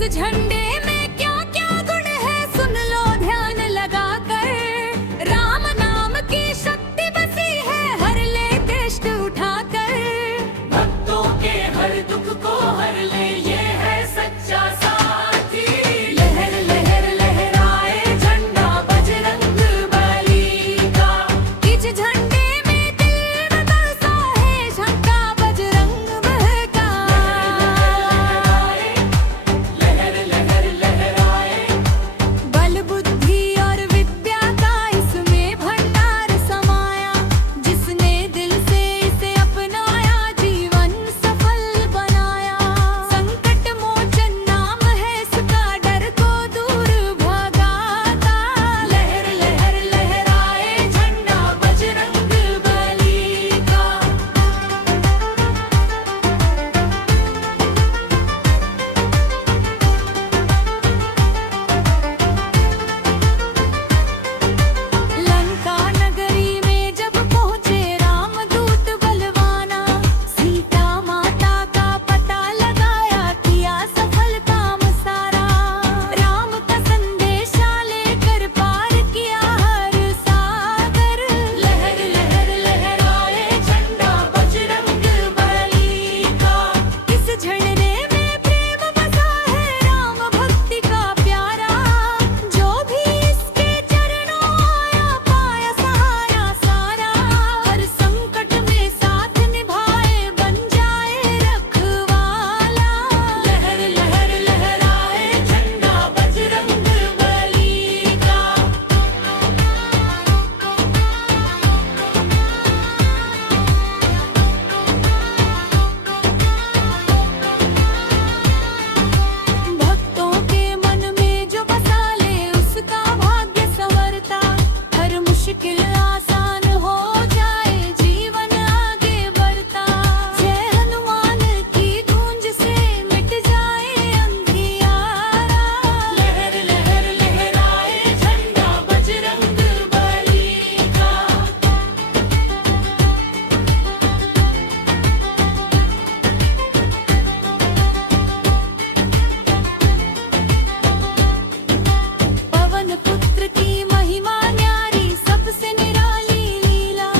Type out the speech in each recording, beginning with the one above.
इस झंडे में क्या क्या गुण है, सुन लो ध्यान लगा कर। राम नाम की शक्ति बसी है, हर ले कष्ट उठाकर। भक्तों के हर दुख को हर ले, ये है सच्चा साथी। लहर लहर लहराए झंडा बजरंग बली का। इस झंडे में दिल में बसा है, झंडा बजरंग बहका। लहर लहर लहराए, बल बुद्धि और विद्या का इसमें भंडार समाया। जिसने दिल से इसे अपनाया, जीवन सफल बनाया। संकट मोचन नाम है इसका, डर को दूर भगाता। लहर लहर लहराए झंडा बजरंग बली का। लंका नगरी में जब पहुँचे रामदूत बलवाना, सीता माता का पता लगाया, किया सफल काम सारा। राम का संदेशा लेकर पार किया हर सागर। लहर लहर लहराए झंडा बजरंग बली का। इस झंडे में प्रेम बसा है, राम भक्ति का प्यारा। जो भी इसके चरणों आया, पाया सहारा सारा। हर संकट में साथ निभाए, बन जाए रखवाला। लहर लहर लहराए झंडा बजरंग बली का। भक्तों के मन में जो बसा ले, उसका भाग्य संवरता। हर मुश्किल आसान हो जाए, जीवन आगे बढ़ता। जय हनुमान की गूंज से मिट जाए अंधियारा। लहर लहर लहराए झंडा बजरंग बली का। पवन पुत्र की महिमा न्यारी, सबसे निराली लीला।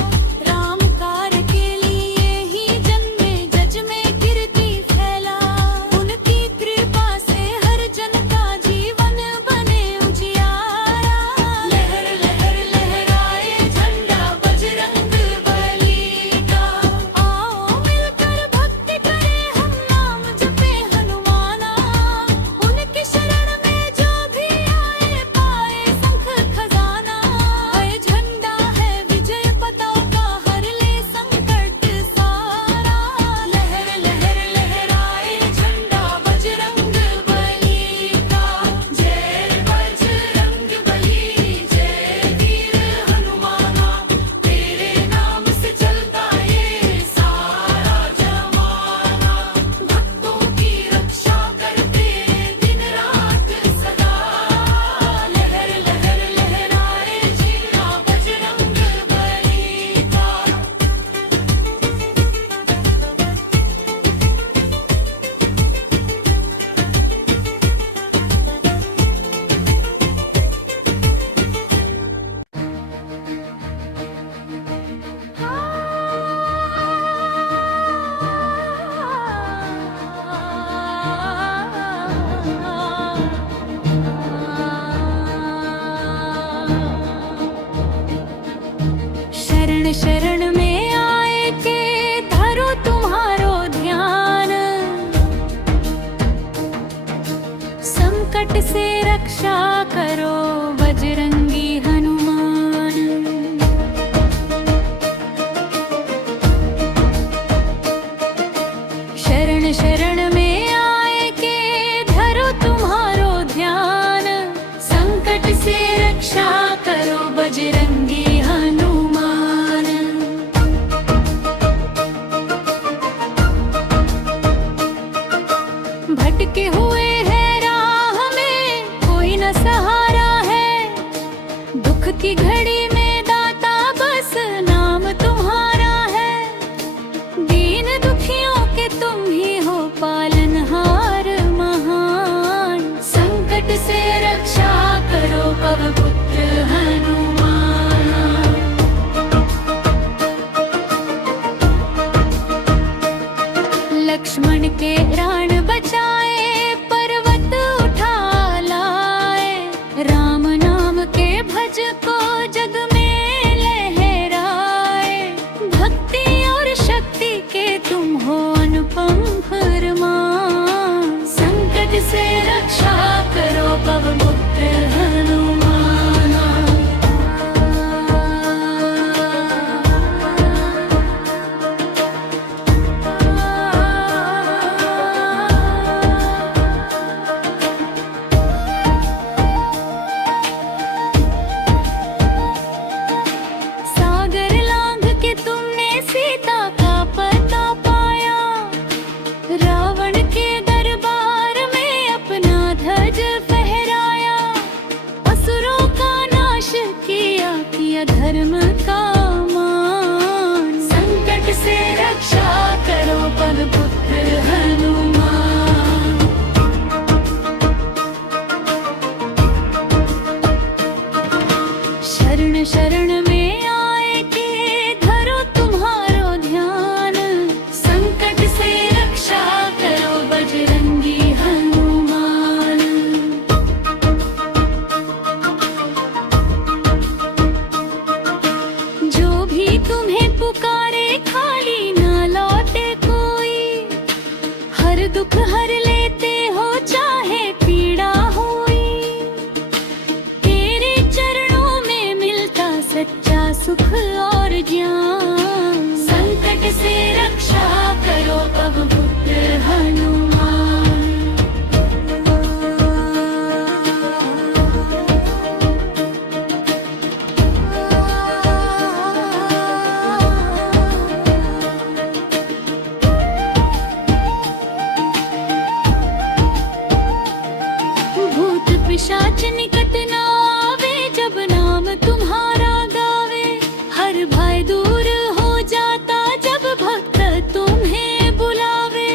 राम कार्य के लिए ही जन्मे, जज में कीर्ति फैला। उनकी कृपा से हर जन का जीवन बने उजियारा। लहर लहर लहराए झंडा बजरंग बली का। आओ मिलकर भक्ति करें हम, नाम जपे हनुमाना। उनकी शरण में जो भी आए, पाए शंख खजाना। है झंडा है विजय पताका, हर ले संकट सारा। लहर लहर लहराए झंडा बजरंग बली का। जय बजरंग बली, जय वीर हनुमाना। तेरे नाम से चलता ये सारा जमाना। भक्तों की रक्षा करते दिन रात सदा। लहर लहर लहराए झंडा बजरंग बली का। शरण शरण में आए के धरो तुम्हारो ध्यान। संकट से रक्षा करो बजरंगी हनुमान। शरण शरण में आए के धरो तुम्हारो ध्यान। संकट से रक्षा करो बजरंगी हनुमान। भटके हुए हैं राह में, कोई न सहारा है। दुख की घड़ी में दाता बस नाम तुम्हारा है। दीन दुखियों के तुम ही हो पालनहार महान। पवपुत्र हनुमान। लक्ष्मण के प्राण बचाए, पर्वत उठा लाए, राम नाम के भज को जग में लहराए। भक्ति और शक्ति के तुम हो अनुपम फरमान, संकट से रक्षा करो पवपुत्र हनुमान। सागर लांघ के तुमने सीता का पता पाया, रावण के दरबार में अपना ध्वज फहराया। असुरों का नाश किया, किया धर्म का मान, संकट से रक्षा करो पवपुत्र हनुमान। शरण शरण में आए के धरो तुम्हारो ध्यान, संकट से रक्षा करो बजरंगी हनुमान। जो भी तुम्हें पुकारे खाली ना लौटे कोई, हर दुख हर लेते हो चाहे पीड़ा हुई। तेरे चरणों में मिलता सच्चा सुख और ज्ञान, संकट से रक्षा करो पवपुत्र हनुमान। भूत पिशाच निकट न आवे, जब नाम तुम्हारा गावे। हर भय दूर हो जाता जब भक्त तुम्हें बुलावे।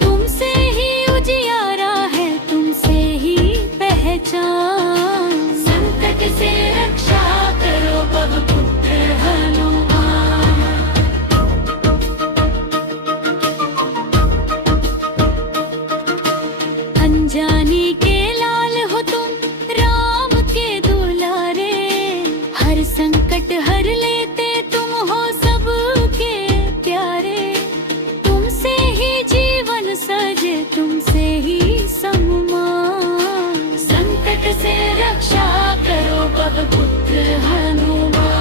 तुमसे ही उजियारा है, तुमसे ही पहचान, संकट से रक्षा करो पवपुत्र हनुमान। अनजाने के लाल हो तुम, राम के दुलारे। हर संकट हर लेते तुम हो सबके प्यारे। तुमसे ही जीवन सजे, तुमसे ही सम्मान, संकट से रक्षा करो पवपुत्र हनुमान।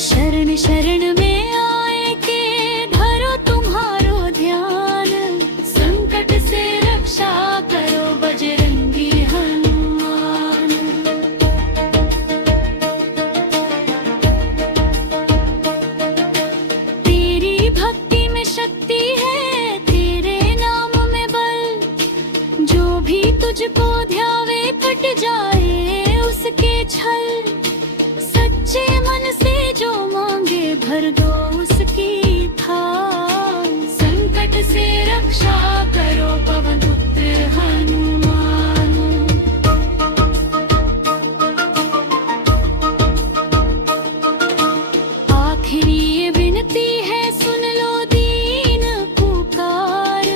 शरण शरण में आए के धरो तुम्हारो ध्यान, संकट से रक्षा करो बजरंगी हनुमान। तेरी भक्ति में शक्ति है, तेरे नाम में बल। जो भी तुझको ध्यावे कट जाए उसके छल। सच्चे मन से जो मांगे भर दो उसकी थाल, संकट से रक्षा करो पवपुत्र हनुमान। आखिरी ये विनती है, सुन लो दीन पुकार।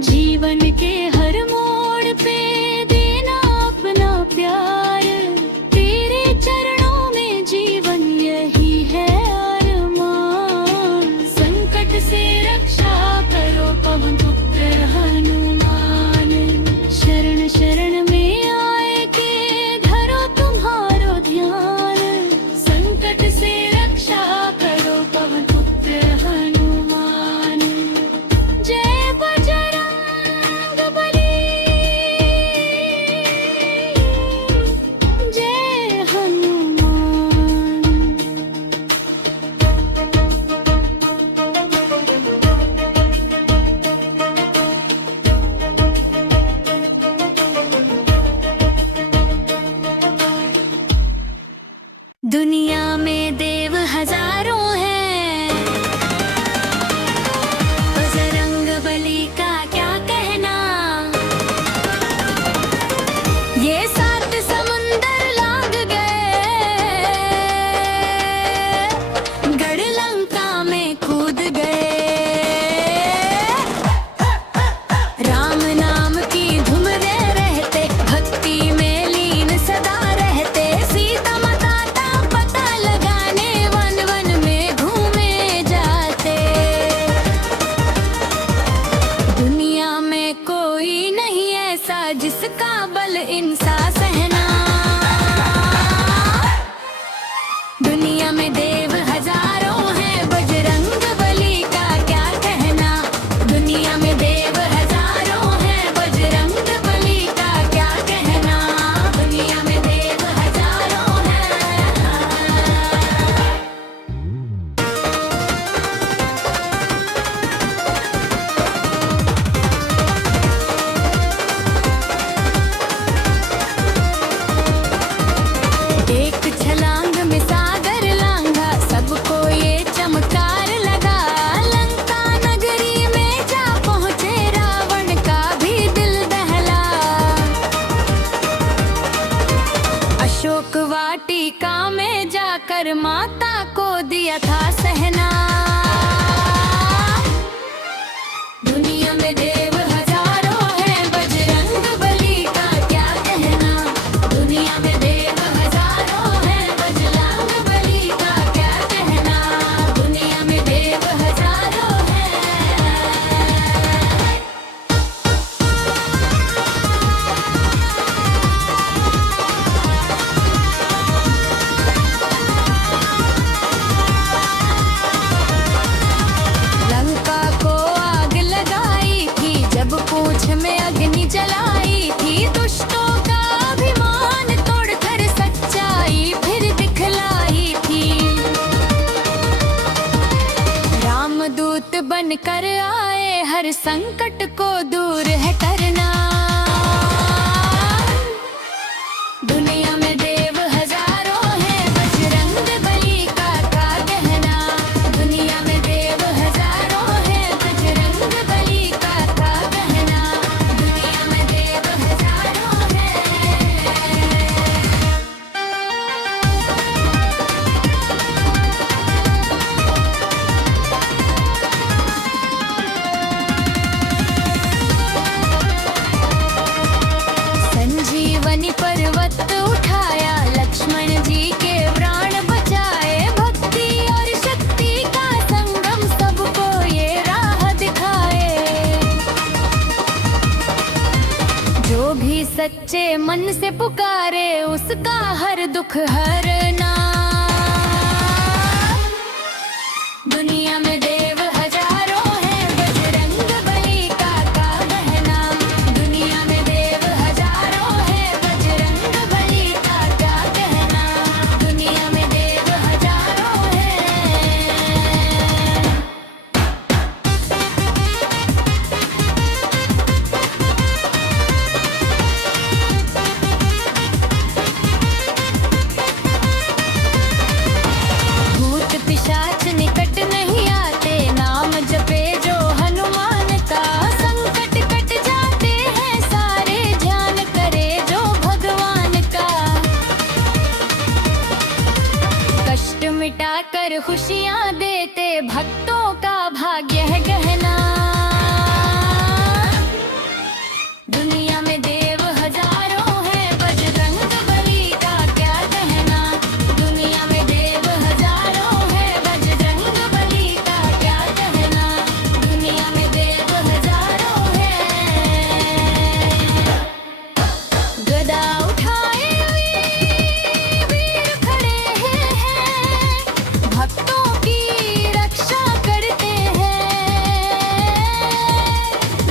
जीवन के हर मोड़ पे देना अपना प्यार। तेरे चरणों में जीवन यही है अरमान, संकट से रक्षा करो पवपुत्र हनुमान। शरण शरण में आए के धरो तुम्हारो ध्यान, संकट से रक्षा करो पवपुत्र हनुमान। जय बजरंग बली, जय हनुमान। दुनिया में देव हजारों हैं, बजरंग बली का क्या दुनिया में देव हजारों हैं, बजरंग बली का क्या कहना। दुनिया में देव हजारों हैं, बजरंग बली का क्या कहना। दुनिया में देव हजारों हैं। एक छलांग में सागर लांघा, सबको ये चमत्कार लगा। लंका नगरी में जा पहुँचे, रावण का भी दिल दहला। अशोक वाटिका में जाकर माता को दिया था सहना। दुनिया में देव हजारों हैं, बजरंग बली का क्या कहना। दुनिया में देव हजारों हैं, बजरंग बली का क्या कहना। दुनिया में देव हजारों हैं। लंका को आग लगाई थी, जब पूंछ में अग्नि जलाई थी। दुष्टों का अभिमान तोड़कर सच्चाई फिर दिखलाई थी। रामदूत बनकर आए, हर संकट को दूर है करना। दुनिया में देव हजारों हैं, बजरंग बली का क्या कहना। दुनिया में देव हजारों हैं, बजरंग बली का क्या कहना। दुनिया में देव हजारों हैं। संजीवनी पर्वत उठाया, लक्ष्मण जी के प्राण बचाए। भक्ति और शक्ति का संगम सबको ये राह दिखाए। जो भी सच्चे मन से पुकारे, उसका हर दुख हरना। दुनिया में देव हजारों हैं, बजरंग बली का क्या कहना। दुनिया में देव हजारों हैं, बजरंग बली का क्या कहना। दुनिया में देव हजारों हैं। भूत पिशाच निकट नहीं आते, नाम जपे जो हनुमान का। संकट कट जाते हैं सारे, ध्यान करे जो भगवान का। कष्ट मिटाकर खुशियाँ देते, भक्तों का भाग्य है गहना। दुनिया में देव हजारों हैं, बजरंग बली का क्या कहना। दुनिया में देव हजारों हैं, बजरंग बली का क्या कहना। दुनिया में देव हजारों हैं। गदा उठाए वीर खड़े हैं, भक्तों की रक्षा करते हैं।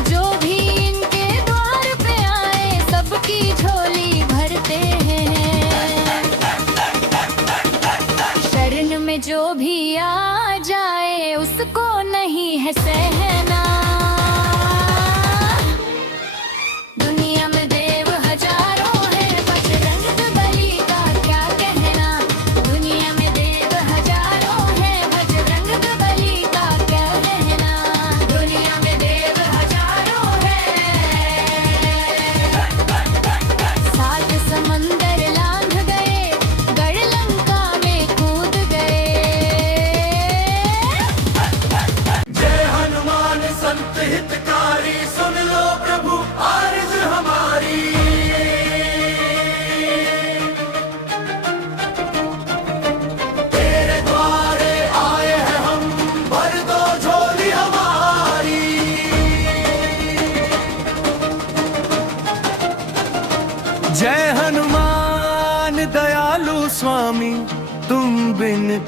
जो भी इनके द्वार पे आए, सबकी झोली भरते हैं। शरण में जो भी आ जाए, उसको नहीं है सहना। दुनिया में देव हजारों हैं, बजरंग बली का क्या कहना। दुनिया में देव हजारों हैं, बजरंग बली का क्या कहना। दुनिया में देव हजारों हैं। सात समंदर लांघ गए, गढ़ लंका में कूद गए। जय हनुमान।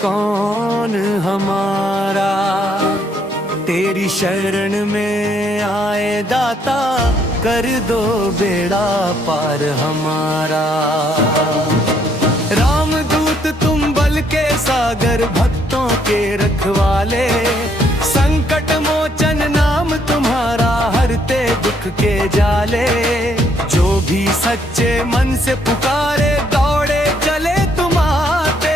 कौन हमारा। तेरी शरण में आए दाता, कर दो बेड़ा पार हमारा। रामदूत तुम बल के सागर, भक्तों के रखवाले, संकट मोचन नाम तुम्हारा, हरते दुख के जाले। जो भी सच्चे मन से पुकारे, दौड़े चले तुम आते,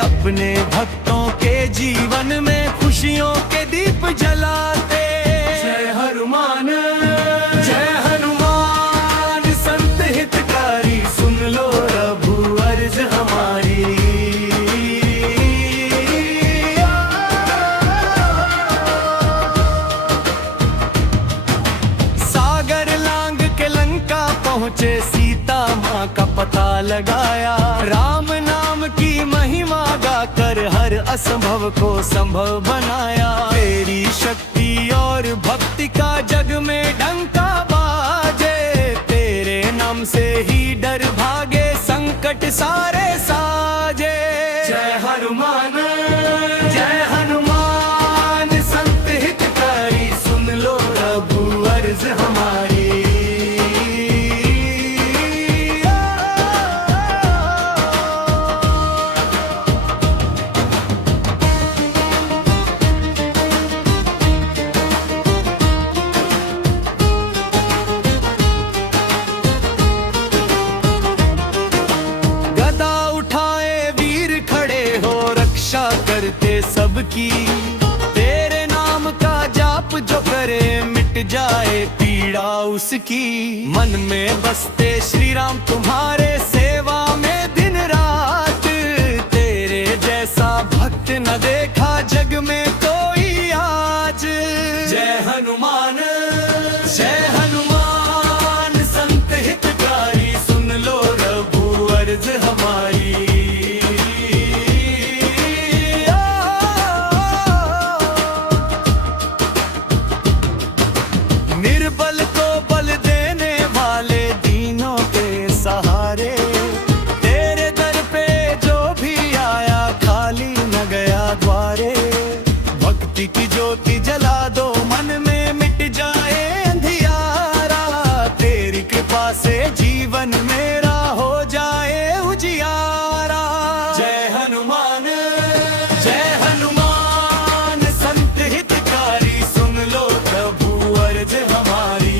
अपने भक्तों के जीवन में खुशियों के दीप जलाते। जय हनुमान, जय हनुमान, संत हितकारी, सुन लो प्रभु अर्ज हमारी। सागर लांग के लंका पहुँचे, सीता माँ का पता लगाया। राम नाम की महिमा गाकर, हर असंभव को संभव बनाया। तेरी शक्ति और भक्ति का जग में डंका बाजे, तेरे नाम से ही डर भागे, संकट सारे साजे। जय हनुमान, जय हनुमान, संत हितकारी, सुन लो प्रभु अर्ज हमारी। करते सबकी, तेरे नाम का जाप जो करे, मिट जाए पीड़ा उसकी। मन में बसते श्री राम तुम्हारे, सेवा में दिन रात, तेरे जैसा भक्त न देखा जग में कोई आज। जय हनुमान, जय हनुमान, संत हितकारी, सुन लो प्रभु अर्ज हमारी। निर्बल को बल देने वाले, दीनों के सहारे, तेरे दर पे जो भी आया, खाली न गया द्वारे। भक्ति की ज्योति जला दो, मन में मिट जाए अंधियारा, तेरी कृपा से जीवन मेरा हो जाए उजियारा। जय हनुमान, जय हनुमान, संत हितकारी, सुन लो प्रभु अर्ज हमारी।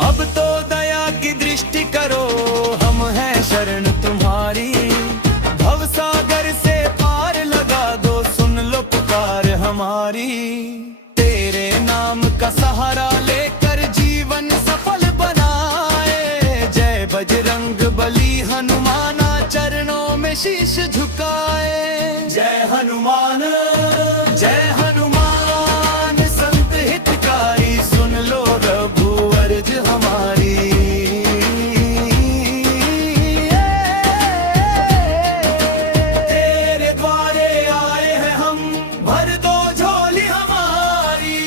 अब तो दया की दृष्टि करो, हम हैं शरण तुम्हारी। भवसागर से पार लगा दो, सुन लो पुकार हमारी। तेरे नाम का सहारा लेकर जीवन सफल बनाए, जय बजरंग बली हनुमाना, चरणों में शीश झुकाए। जय हनुमान, जय हनुमान, संत हितकारी, सुन लो प्रभु अर्ज हमारी। तेरे द्वारे आए हैं हम, भर दो झोली हमारी।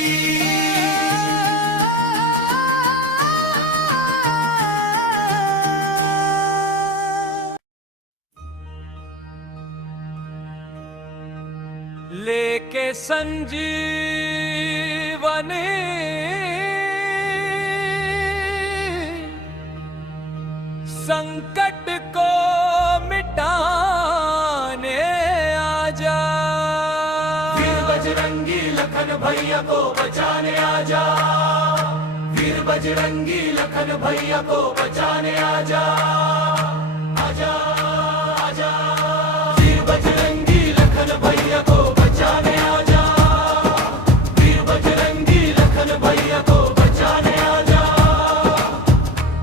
लेके संजीवनी, संकट को मिटाने आजा। वीर बजरंगी लखन भैया को बचाने आजा, वीर बजरंगी लखन भैया को बचाने आजा। आजा आजा, वीर बजरंगी लखन भैया को बचाने आजा, वीर बजरंगी लखन भैया को बचाने आजा।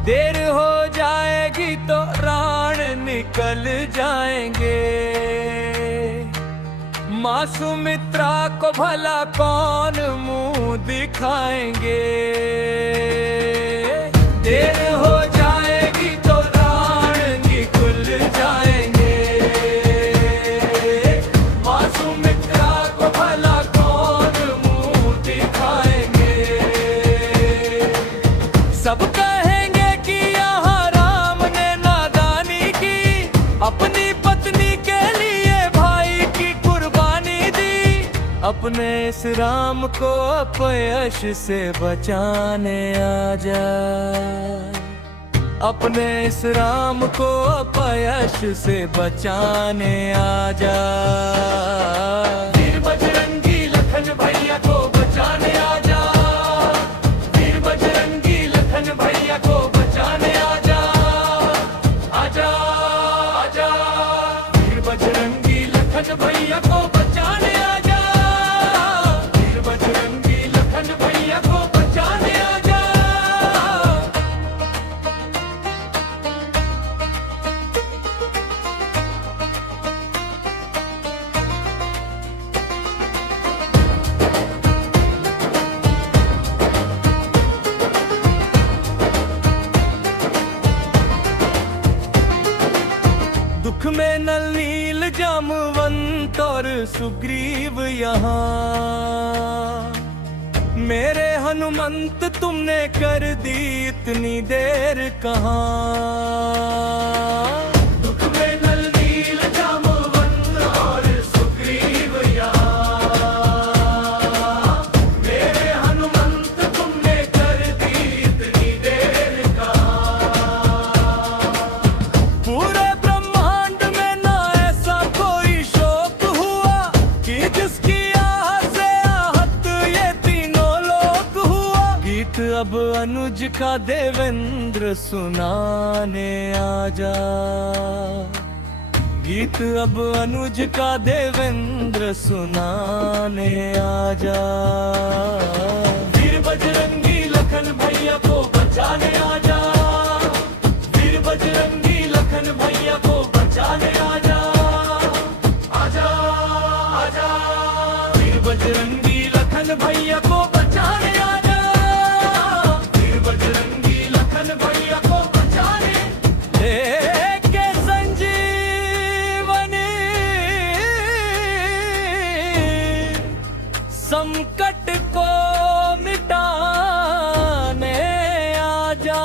देर हो जाएगी तो प्राण निकल जाएंगे, माँ सुमित्रा को भला कौन मुंह दिखाएंगे। देर हो जाएगी तो राणगी खुल जाएंगे। मासूम मित्रा को भला कौन मुंह दिखाएंगे। सब कहेंगे कि यहाँ राम ने नादानी की, अपनी पत्नी के लिए भाई की कुर्बानी दी। अपने इस राम को अपयश से बचाने आजा। अपने इस राम को अपयश से बचाने आजा। वीर बजरंगी लखन भैया को बचाने आजा। वीर बजरंगी लखन भैया को बचाने आजा। आजा आजा वीर बजरंगी लखन भैया को बचाने आजा। वीर बजरंगी लखन भैया को बचाने आजा। दुख में नल नील जामवंत और सुग्रीव यहाँ। मेरे हनुमंत तुमने कर दी इतनी देर कहाँ। दुख में नल नील जामवंत और सुग्रीव यहाँ। मेरे हनुमंत तुमने कर दी इतनी देर कहाँ। पूरे ब्रह्मांड में ना ऐसा कोई शोक हुआ कि जिसकी आह से आहत ये तीनों लोग हुआ। गीत अब अनुज का देवेंद्र सुनाने आजा। गीत अब अनुज का देवेंद्र सुनाने आजा। वीर बजरंगी लखन भैया को बचाने आजा। वीर बजरंगी लखन भैया को बचाने आजा। आजा आजा वीर बजरंगी लखन भैया को बचाने आजा। वीर बजरंगी लखन भैया को बचाने लेके संजीवनी। संकट को मिटाने आजा।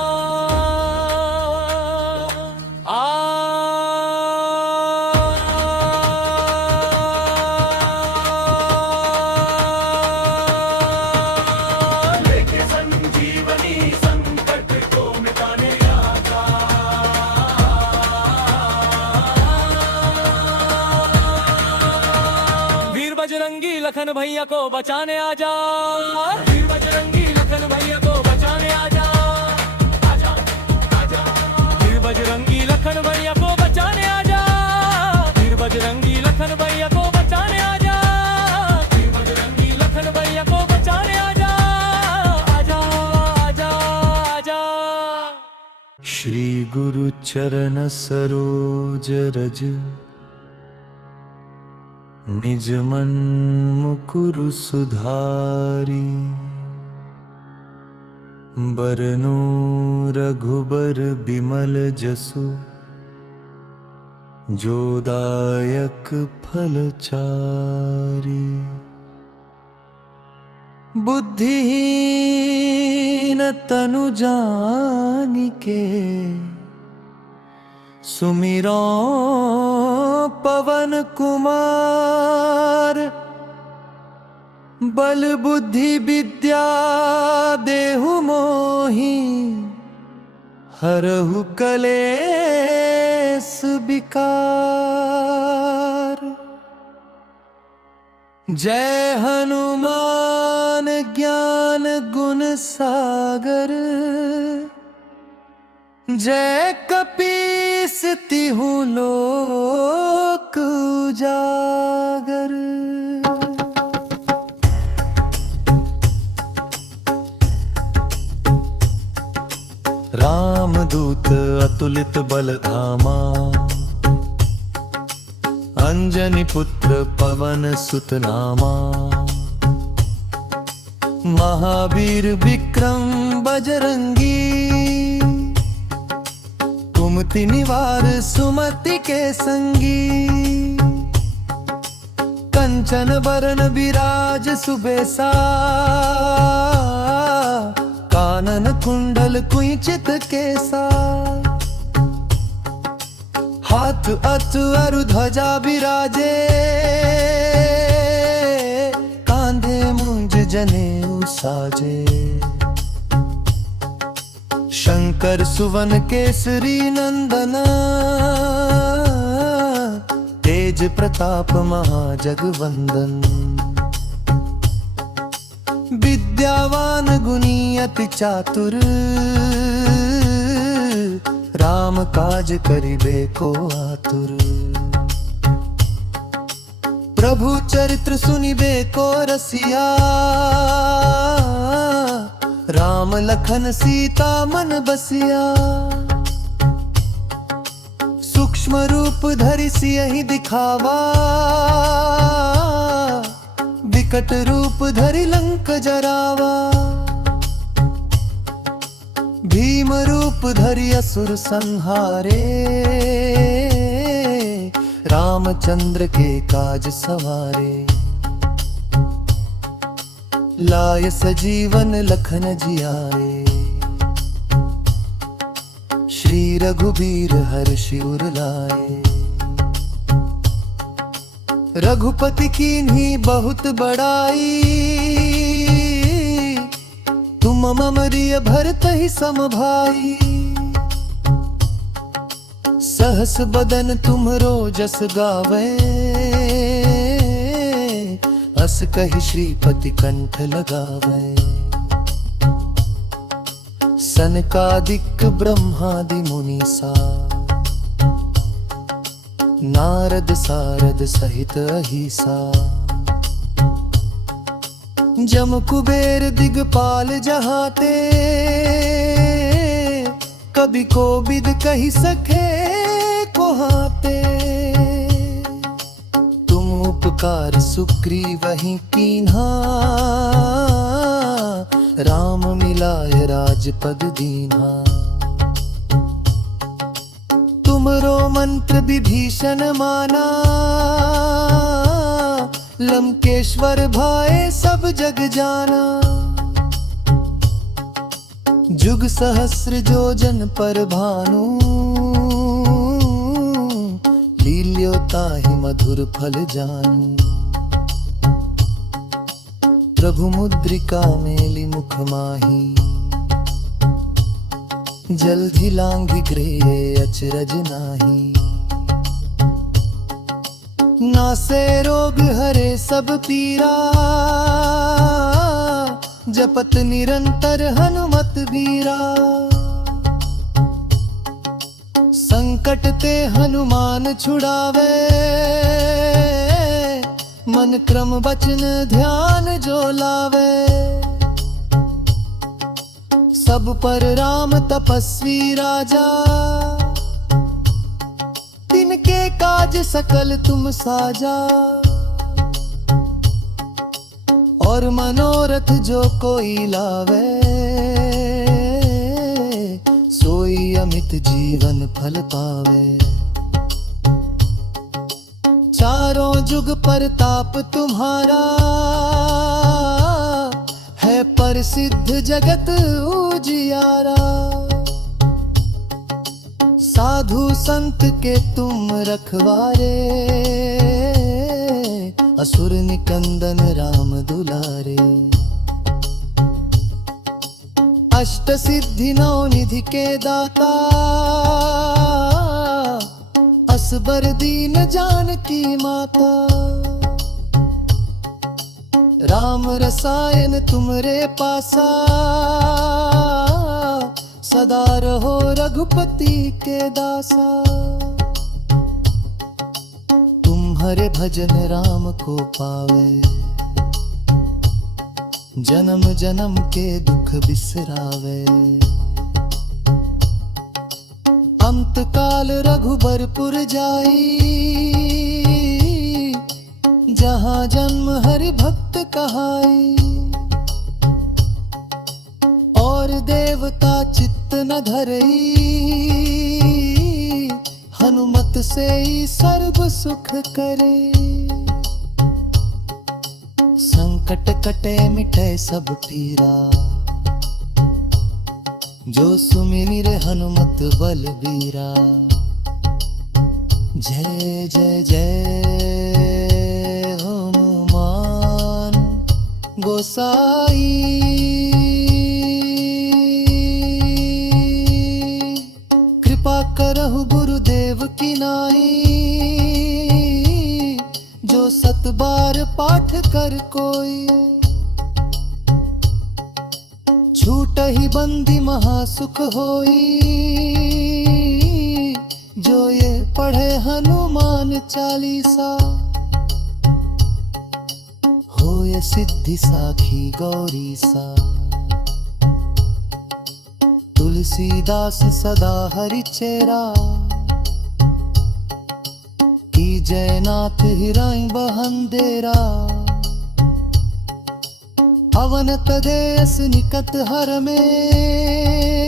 लेके संजीवनी संकट को मिटाने आजा। वीर बजरंगी लखन भैया को बचाने आजा। वीर बजरंगी लखन भैया को बचाने आजा। आजा आजा वीर बजरंगी लखन भैया को बचाने आजा। वीर बजरंगी लखन भैया को बचाने आजा। वीर बजरंगी लखन भैया को बचाने आजा। आजा आजा आजा। श्री गुरु चरण सरोज रज निज मन मुकुरु सुधारी। बरनु रघुबर बिमल जसु जोदायक फलचारी। बुद्धिहीन तनु जानिके सुमिरो पवन कुमार। बल बुद्धि विद्या देहु मोहि हरहु कलेस विकार। जय हनुमान ज्ञान गुण सागर। जय कपीस तिहु लोक उजागर। रामदूत अतुलित बल धामा। अंजनी पुत्र पवन सुत नामा। महावीर विक्रम बजरंगी, कुमति निवार सुमति के संगी। कंचन बरन विराज सुबेसा, कानन कुंडल कुंचित केसा। हाथ अत अरु ध्वजा विराजे, कांधे मुंज जनेऊ साजे। शंकर सुवन केसरी नंदन, तेज प्रताप महाजगवंदन। विद्यावान गुणी अति चातुर, राम काज करिबे को आतुर। प्रभु चरित्र सुनिबे को रसिया, राम लखन सीता मन बसिया। सूक्ष्म रूप धरि सियहि दिखावा, विकट रूप धरि लंक जरावा। भीम रूप धरि असुर संहारे, रामचंद्र के काज सवारे। लाय सजीवन लखन जियाए, श्री रघुबीर हर्षि उर लाए। रघुपति कीन्ही बहुत बड़ाई, तुम मम रिय भरत ही सम भाई। सहस बदन तुम्हरो जस गावे, अस कहि श्रीपति कंठ लगावे। सनकादिक ब्रह्मादि मुनीसा, नारद सारद सहित अहिसा। जम कुबेर दिगपाल जहाते, कभी कोविद कहि सके को हाते। तुम उपकार सुग्रीवहि कीन्हा, राम मिलाय राजपद दीन्हा। तुमरो मंत्र विभीषण माना, लंकेश्वर भाए सब जग जाना। जुग सहस्र जोजन पर भानु, लील्यो ताहि मधुर फल जानू। प्रभु मुद्रिका मेलि मुख माही, जल्दी लांघि गृहे अचरज नाही। नासे रोग हरे सब पीरा, जपत निरंतर हनुमत बीरा। संकट ते हनुमान छुड़ावे, मन क्रम वचन ध्यान जो लावे। सब पर राम तपस्वी राजा, तिनके काज सकल तुम साजा। और मनोरथ जो कोई लावे, सोई अमित जीवन फल पावे। चारों जुग परताप तुम्हारा, है प्रसिद्ध जगत उजियारा। साधु संत के तुम रखवारे, असुर निकंदन राम दुलारे। अष्ट सिद्धि नौ निधि के दाता, असबर दीन जानकी माता। राम रसायन तुमरे पासा, सदा रहो रघुपति के दासा। तुम्हारे भजन राम को पावे, जन्म जन्म के दुख बिसरावे। अंत काल रघुबरपुर जाई, जहाँ जन्म हरि भक्त कहाई। चित्त न धरई, हनुमत से ही सर्व सुख करे। संकट कटे मिटे सब पीरा, जो सुमिर हनुमत बलबीरा। जय जय जय हनुमान गोसाई। कृपा करहु गुरुदेव की नाई, जो सत बार पाठ कर कोई। छूट ही बंदी महासुख होई, जो ये पढ़े हनुमान चालीसा। होय सिद्धि साखी गौरी सा, तुलसीदास सदा हरि चेरा। की जयनाथ हिराई बहंदेरा, अवन तदेस निकट हर में।